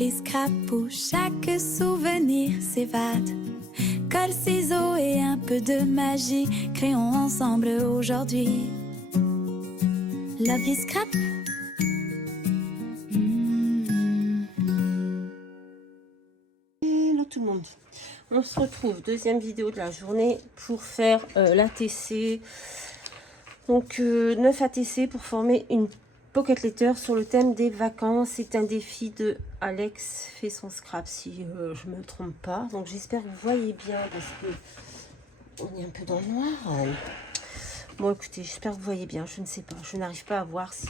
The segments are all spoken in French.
l'appli scrap où chaque souvenir s'évade. Colle, ciseaux et un peu de magie, créons ensemble aujourd'hui l'appli scrap. Hello tout le monde, on se retrouve, deuxième vidéo de la journée pour faire l'ATC. Donc 9 ATC pour former une pocket letter sur le thème des vacances. C'est un défi de Alex fait son scrap si je me trompe pas. Donc j'espère que vous voyez bien parce que on est un peu dans le noir. Bon écoutez, j'espère que vous voyez bien, je ne sais pas, je n'arrive pas à voir si...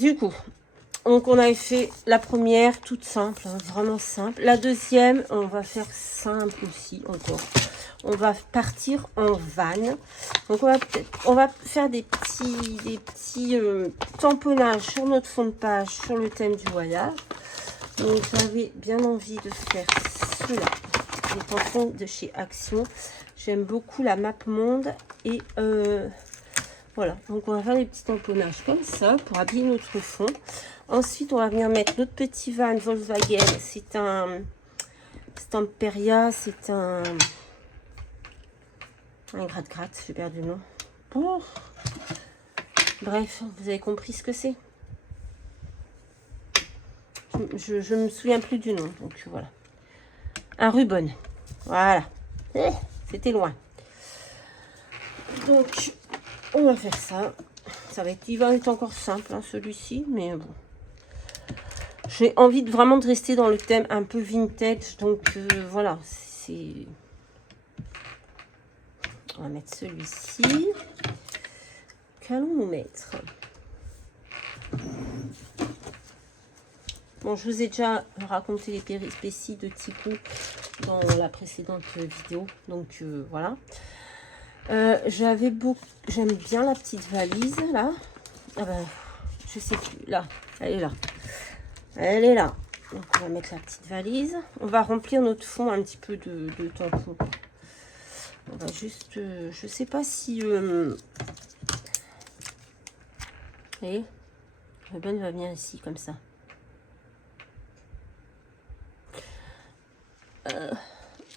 du coup, donc on avait fait la première toute simple, hein, vraiment simple. La deuxième, on va faire simple aussi encore. On va partir en van. Donc on va faire des petits tamponnages sur notre fond de page sur le thème du voyage. Donc j'avais bien envie de faire cela, les tampons de chez Action. J'aime beaucoup la map monde et voilà. Donc on va faire des petits tamponnages comme ça pour habiller notre fond. Ensuite on va venir mettre notre petit van Volkswagen. C'est un Peria, c'est un gratte-gratte, j'ai perdu le nom. Oh. Bref, vous avez compris ce que c'est. Je me souviens plus du nom, donc voilà. Un Rubon, voilà. C'était loin. Donc, on va faire ça. Il va être encore simple, hein, celui-ci, mais bon. J'ai envie vraiment de rester dans le thème un peu vintage, donc voilà, c'est... On va mettre celui-ci. Qu'allons-nous mettre? Bon, je vous ai déjà raconté les péripéties de Tico dans la précédente vidéo. Donc, voilà. J'aime bien la petite valise, là. Ah ben, je sais plus. Là, elle est là. Elle est là. Donc, on va mettre la petite valise. On va remplir notre fond un petit peu de tampons. On va juste, je sais pas si, vous voyez, Ruben va venir ici comme ça.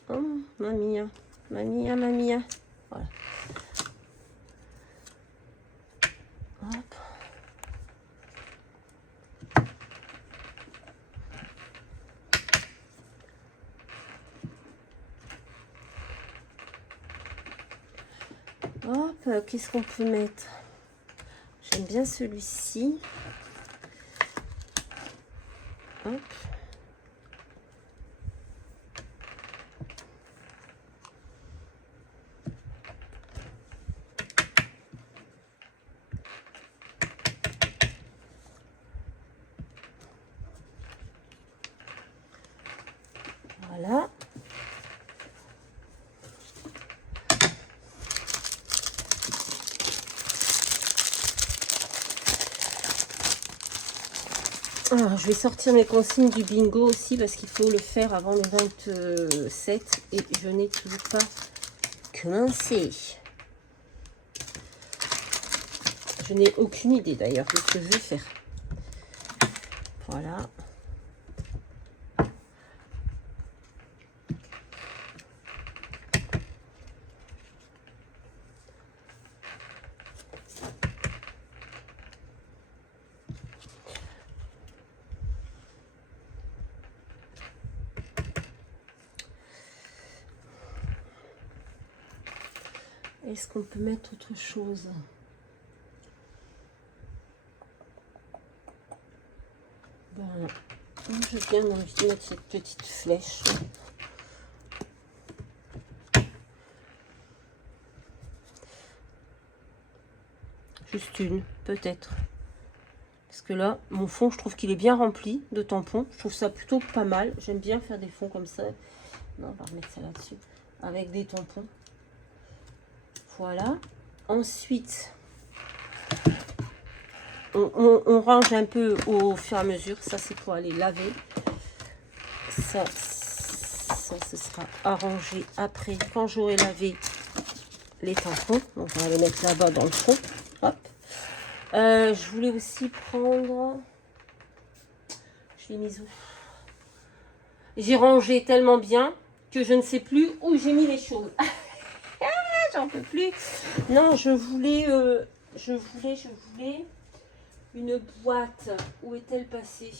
Oh, mamia, mamia. Voilà. Hop. Hop, qu'est-ce qu'on peut mettre? J'aime bien celui-ci. Hop. Voilà. Alors, je vais sortir mes consignes du bingo aussi parce qu'il faut le faire avant le 27 et je n'ai toujours pas commencé. Je n'ai aucune idée d'ailleurs de ce que je vais faire. Voilà. Est-ce qu'on peut mettre autre chose? Voilà. Je viens de mettre cette petite flèche. Juste une, peut-être. Parce que là, mon fond, je trouve qu'il est bien rempli de tampons. Je trouve ça plutôt pas mal. J'aime bien faire des fonds comme ça. Non, on va remettre ça là-dessus. Avec des tampons. Voilà. Ensuite, on range un peu au fur et à mesure. Ça, c'est pour aller laver. Ça, ce sera arrangé après, quand j'aurai lavé les tampons. Donc, on va les mettre là-bas dans le fond. Hop. Je voulais aussi prendre Je l'ai mise où? J'ai rangé tellement bien que je ne sais plus où j'ai mis les choses. J'en peux plus. Non, je voulais une boîte. Où est-elle passée?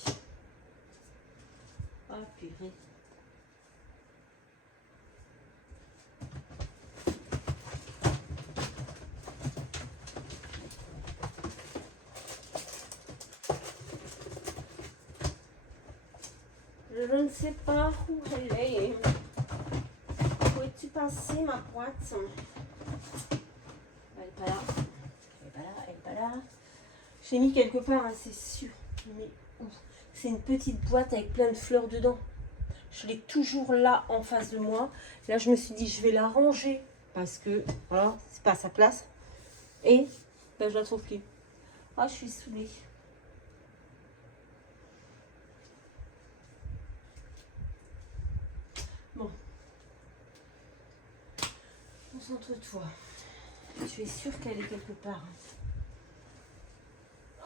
Ah, purée. Je ne sais pas où elle est. Où es-tu passée, ma boîte? Elle n'est pas là. Elle n'est pas là, elle n'est pas là. J'ai mis quelque part, hein, c'est sûr. Mais c'est une petite boîte avec plein de fleurs dedans. Je l'ai toujours là en face de moi. Là, je me suis dit, je vais la ranger. Parce que, voilà, c'est pas à sa place. Et, ben, je la trouve plus. Ah, je suis saoulée. Bon. Concentre-toi. Je suis sûre qu'elle est quelque part. Oh,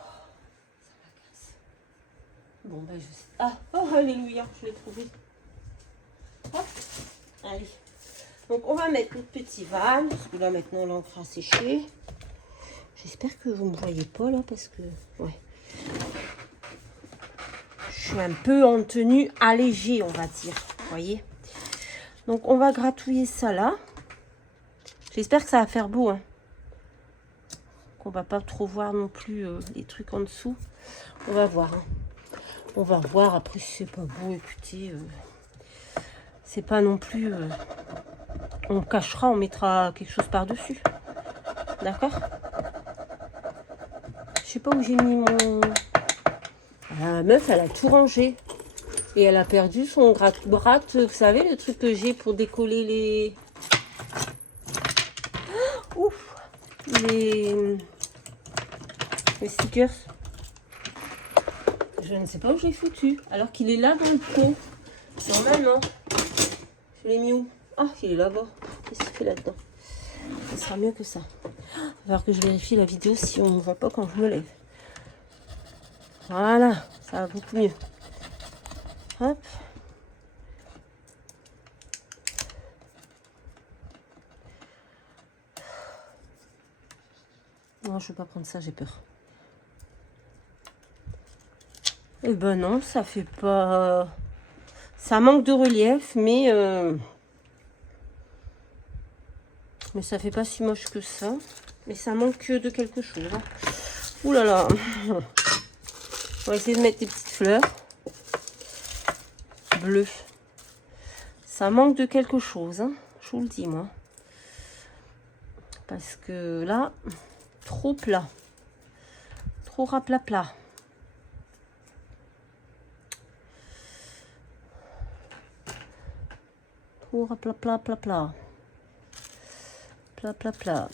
ça m'agace. Bon, ben, je sais. Ah, oh, alléluia, je l'ai trouvé. Hop, allez. Donc, on va mettre notre petit van. Parce que là, maintenant, l'encre a séché. J'espère que vous ne me voyez pas, là, parce que, ouais. Je suis un peu en tenue allégée, on va dire. Vous voyez? Donc, on va gratouiller ça, là. J'espère que ça va faire beau, hein. Qu'on va pas trop voir non plus les trucs en dessous. On va voir, hein. On va voir. Après, si c'est pas beau, écoutez, c'est pas non plus... on cachera, on mettra quelque chose par-dessus. D'accord? Je sais pas où j'ai mis mon... La meuf, elle a tout rangé. Et elle a perdu son gratte-gratte. Vous savez, le truc que j'ai pour décoller les... Ouf! Les stickers. Je ne sais pas où je l'ai foutu. Alors qu'il est là dans le pot. Normalement. Je l'ai mis où? Ah, il est là-bas. Qu'est-ce qu'il fait là-dedans? Ce sera mieux que ça. Il va falloir que je vérifie la vidéo si on ne voit pas quand je me lève. Voilà, ça va beaucoup mieux. Hop. Non, je ne vais pas prendre ça, j'ai peur. Eh ben non, ça fait pas... Ça manque de relief, mais ça fait pas si moche que ça. Mais ça manque de quelque chose. Hein. Ouh là là. On va essayer de mettre des petites fleurs bleues. Ça manque de quelque chose, hein. Je vous le dis, moi. Parce que là, trop plat. Trop raplat-plat. Trop raplat-plat-plat-plat. Plat-plat-plat.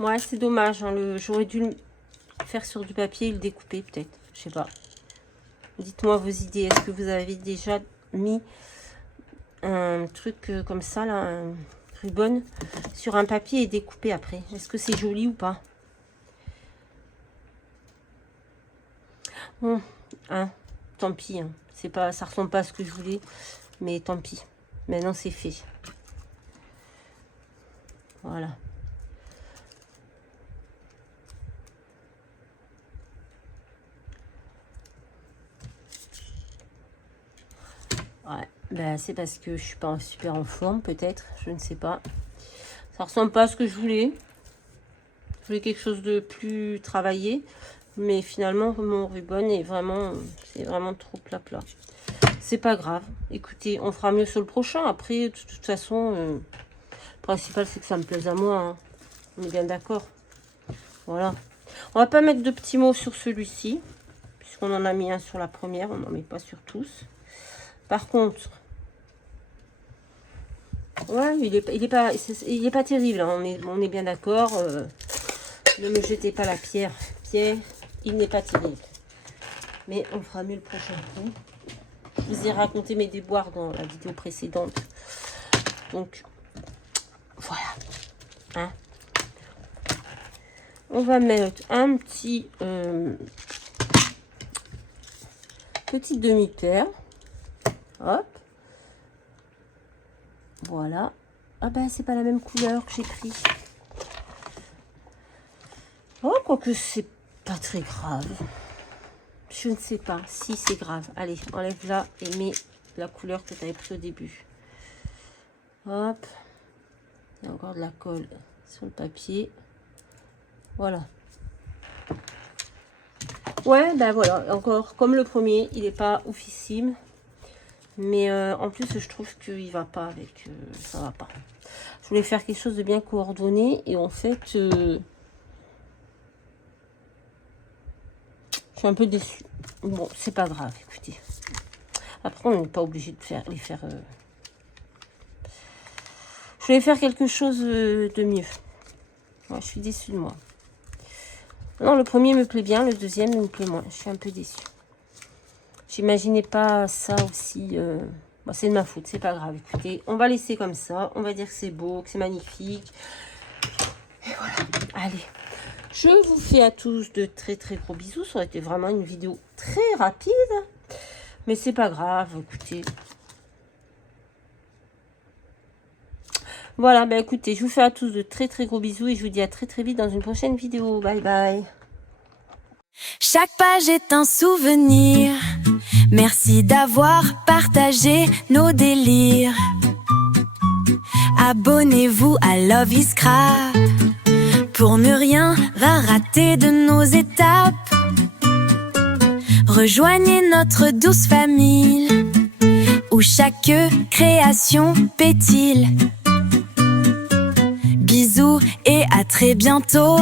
Ouais, c'est dommage. Hein, j'aurais dû le faire sur du papier et le découper, peut-être. Je sais pas. Dites-moi vos idées. Est-ce que vous avez déjà mis un truc comme ça, là, un ruban, sur un papier et découpé après? Est-ce que c'est joli ou pas? Bon, hein, tant pis. Hein. C'est pas, ça ressemble pas à ce que je voulais, mais tant pis. Maintenant, c'est fait. Voilà. Ouais, ben, c'est parce que je suis pas super en forme, peut-être, je ne sais pas. Ça ressemble pas à ce que je voulais. Je voulais quelque chose de plus travaillé, mais finalement mon ruban est vraiment, c'est vraiment trop plat. C'est pas grave. Écoutez, on fera mieux sur le prochain. Après, de toute façon, le principal c'est que ça me plaise à moi. Hein. On est bien d'accord. Voilà. On va pas mettre de petits mots sur celui-ci, puisqu'on en a mis un sur la première, on n'en met pas sur tous. Par contre, ouais, il est pas terrible. Hein. On est bien d'accord. Ne me jetez pas la pierre. Pierre, il n'est pas terrible. Mais on fera mieux le prochain coup. Je vous ai raconté mes déboires dans la vidéo précédente. Donc, voilà. Hein, on va mettre un petit petite demi-perle. Hop. Voilà. Ah ben, c'est pas la même couleur que j'ai pris. Oh, quoique c'est pas très grave. Je ne sais pas si c'est grave. Allez, enlève-la et mets la couleur que tu avais pris au début. Hop. Il y a encore de la colle sur le papier. Voilà. Ouais, ben voilà. Encore comme le premier, il n'est pas oufissime. Mais en plus, je trouve qu'il va pas avec... ça va pas. Je voulais faire quelque chose de bien coordonné. Et en fait... je suis un peu déçue. Bon, c'est pas grave, écoutez. Après, on n'est pas obligé de les faire... Je voulais faire quelque chose de mieux. Ouais, je suis déçue de moi. Non, le premier me plaît bien, le deuxième me plaît moins. Je suis un peu déçue. J'imaginais pas ça aussi. Bon, c'est de ma faute, c'est pas grave. Écoutez, on va laisser comme ça. On va dire que c'est beau, que c'est magnifique. Et voilà. Allez. Je vous fais à tous de très très gros bisous. Ça aurait été vraiment une vidéo très rapide. Mais c'est pas grave, écoutez. Voilà, ben écoutez, je vous fais à tous de très très gros bisous. Et je vous dis à très très vite dans une prochaine vidéo. Bye bye. Chaque page est un souvenir. Merci d'avoir partagé nos délires. Abonnez-vous à Love is Scrap pour ne rien rater de nos étapes. Rejoignez notre douce famille où chaque création pétille. Bisous et à très bientôt.